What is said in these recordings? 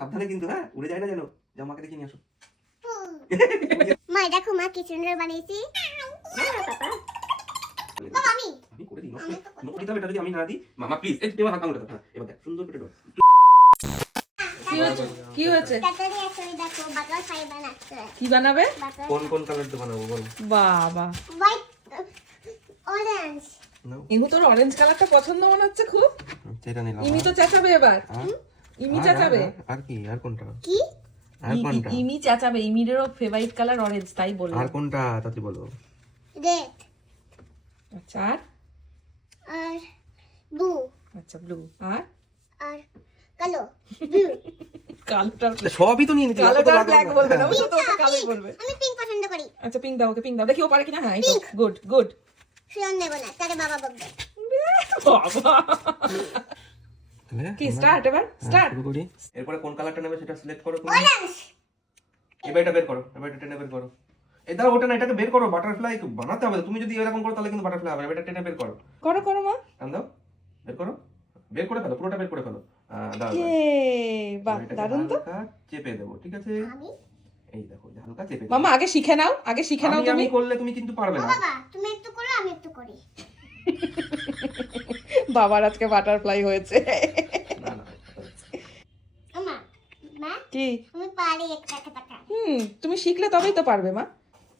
সাবধানে কিন্তু হ্যাঁ? উড়ে যায় না যেন। জামাকে দেখে নিয়ে আসো। মা দেখো মা বানিয়েছি। আমি। আমি করে দিই নষ্ট নষ্ট দিতে হবে এটা যদি আমি না দিই মামা প্লিজ এই দেওয়া হাঁকা হ্যাঁ এবার দেখ সুন্দর করে কি হয়েছে? কি হয়েছে? তাড়াতাড়ি আসো দেখো বাটার ফ্রাই বানাচ্ছে। কি বানাবে? কোন কোন কালার তো বানাবো বলো। বাবা। অরেঞ্জ নাও। তোর অরেঞ্জ কালারটা পছন্দ মনে হচ্ছে খুব? ইমি তো চেঁচাবে এবার। আর? ইমি আর, চেঁচাবে? আর, কি? আর কোনটা? কি? আর কোনটা? ইমি চেঁচাবে। ইমিরেরও ফেভারিট কালার অরেঞ্জ তাই বললাম আর কোনটা? তাতে বলো। রেড আচ্ছা আর? আর ব্লু আচ্ছা ব্লু আর? আর কালো ব্লু কালোটা সবই তো নিয়ে নিতে কালোটা ব্ল্যাক বলবে না? বুঝছ তো কালোই বলবে। আমি পিঙ্ক পছন্দ করি। আচ্ছা পিঙ্ক দাও ওকে পিঙ্ক দাও। দেখি ও পারে কিনা? হ্যাঁ গুড গুড নেব না বাবা বকবে। বাবা। কি স্টার্ট এবার? স্টার্ট শুরু করি। এরপরে কোন কালারটা নেবে সেটা সিলেক্ট করো তুমি। এবার এটা বের করো এবার এটা টেনে বের করো। এই দাঁড়া ওটা না এটাকে বের করো বাটারফ্লাই বানাতে হবে তুমি যদি এরকম করো তাহলে কিন্তু বাটারফ্লাই হবে এটা টেনে বের করো। করো করো মা। টান দাও? বের করো। বের করে ফেলো পুরোটা বের করে ফেলো। আহ, দাও কে বাহ দারুণ তো। চেপে দেবো ঠিক আছে? এই দেখো এই হালকা চেপে মামা আগে শিখে নাও আগে শিখে নাও আমি তুমি। করলে তুমি কিন্তু পারবে না। বাবা তুমি একটু করো আমি একটু করি। বাবার আজকে বাটারফ্লাই হয়েছে না না আমা মা কি আমি পারি একটা একটা টাকা হুম তুমি শিখলে তবেই তো পারবে মা।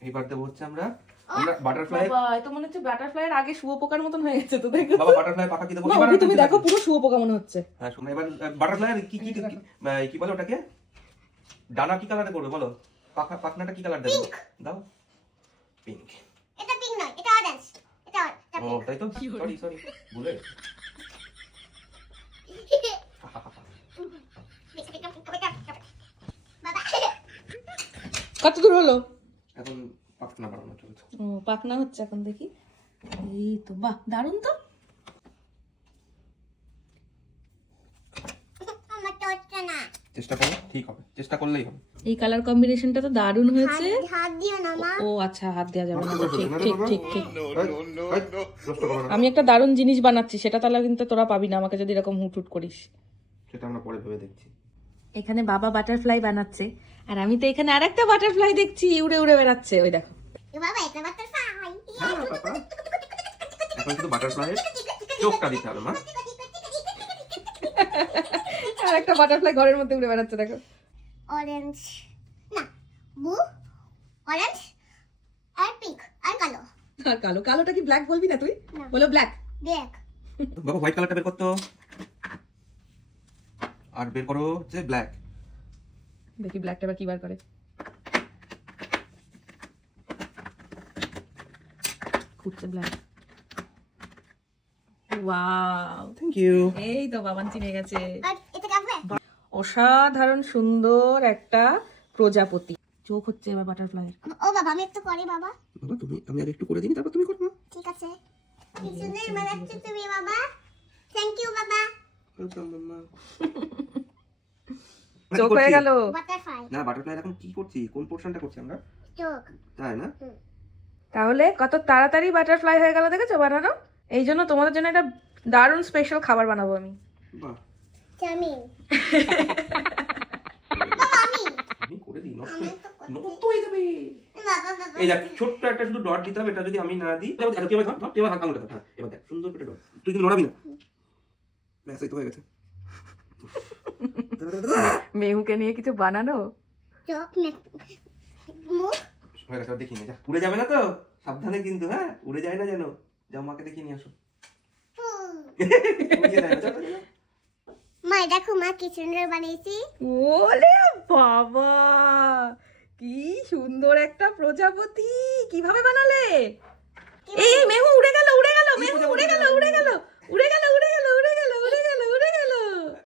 এইবার দেবো হচ্ছে আমরা। আমরা বাটারফ্লাই তো মনে হচ্ছে বাটারফ্লাই আগে শুয়োপোকার মতন হয়ে গেছে তো দেখো। বাবা বাটারফ্লাই পাখা কি দেবো না এবার ওকে তুমি দেখো পুরো শুয়োপোকা মনে হচ্ছে। হ্যাঁ শোনো এবার বাটারফ্লাই কি কি কি- বলে ওটাকে? ডানা কি কালারে করবে বলো? পাখা পাখনাটা কি কালার দেবে? দাও। পিঙ্ক এটা পিঙ্ক নয় এটা অরেঞ্জ এটা এটা ও তাই তো? সরি সরি ভুলে বাবা কত দূর হলো এখন পাখনা বানানো চলছে ও পাকনা হচ্ছে এখন দেখি এই তো বাহ দারুণ তো চেষ্টা করো ঠিক হবে চেষ্টা করলেই হবে এই কালার কম্বিনেশনটা তো দারুণ হয়েছে হাত- হাত দিও না মা ও আচ্ছা হাত দেওয়া যাবে না ঠিক ঠিক ঠিক ঠিক আমি একটা দারুণ জিনিস বানাচ্ছি সেটা তাহলে কিন্তু তোরা পাবি না আমাকে যদি এরকম হুটহুট করিস সেটা আমরা পরে ভেবে দেখছি এখানে বাবা বাটারফ্লাই বানাচ্ছে আর আমি তো এখানে আরেকটা বাটারফ্লাই দেখছি উড়ে উড়ে বেড়াচ্ছে ওই দেখো। এ বাবা এটা বাতাস খাই হ্যাঁ পাপা এখন শুধু বাটারফ্লাইয়ের চোখটা দিতে হবে মা। আর একটা বাটারফ্লাই ঘরের মধ্যে উড়ে বেড়াচ্ছে দেখো। অরেঞ্জ না ব্লু অরেঞ্জ আর পিঙ্ক আর কালো। আর কালো। কালোটা কি ব্ল্যাক বলবি না তুই। বলো ব্ল্যাক দেখ বাবা হোয়াইট কালারটা বের করতো। আর বের করো হচ্ছে ব্ল্যাক দেখি ব্ল্যাকটা এবার কি বার করে। খুঁজছে ব্ল্যাক ওয়াও থ্যাংক ইউ এই তো বাবান চিনে গেছে। আর এটা কাটবে অসাধারণ সুন্দর একটা প্রজাপতি। চোখ হচ্ছে এবার বাটারফ্লাই ও বাবা আমি একটু করি বাবা। বাবা তুমি আমি আর একটু করে দিই তারপর তুমি করব ঠিক আছে। কি সুন্দর বানাচ্ছো তুমি বাবা। থ্যাংক ইউ বাবা। চোখ হয়ে গেল। না বাটারফ্লাই এখন কি করছি? কোন পোর্শনটা করছি আমরা? চোখ তাই না? তাহলে কত তাড়াতাড়ি বাটারফ্লাই হয়ে গেল দেখেছ বানানো? এই জন্য তোমাদের জন্য একটা দারুণ স্পেশাল খাবার বানাবো আমি। চাউমিন আমি আমি করে দিই নষ্ট আমি তো করি। নষ্ট হয়ে যাবে। বাবা বাবা এই দেখ ছোট্ট একটা শুধু ডট দিতে হবে এটা যদি আমি না দিই এবার তুই এবার ধর, ধর, তুই এবার হাত আঙুলটা ধর, হ্যাঁ, এবার দেখ সুন্দর করে ডট তুই কিন্তু নড়াবি না। ব্যাস এই তো হয়ে গেছে। মেহুকে নিয়ে কিছু বানানো? নে- যা উড়ে যাবে না তো? সাবধানে কিন্তু হ্যাঁ? উড়ে যায় না যেন। যাও মাকে দেখিয়ে নিয়ে আসো। মা দেখো মা কিচেন রোল বানিয়েছি। ওলে বাবা! কি সুন্দর একটা প্রজাপতি! কীভাবে বানালে? এই এই, মেহু উড়ে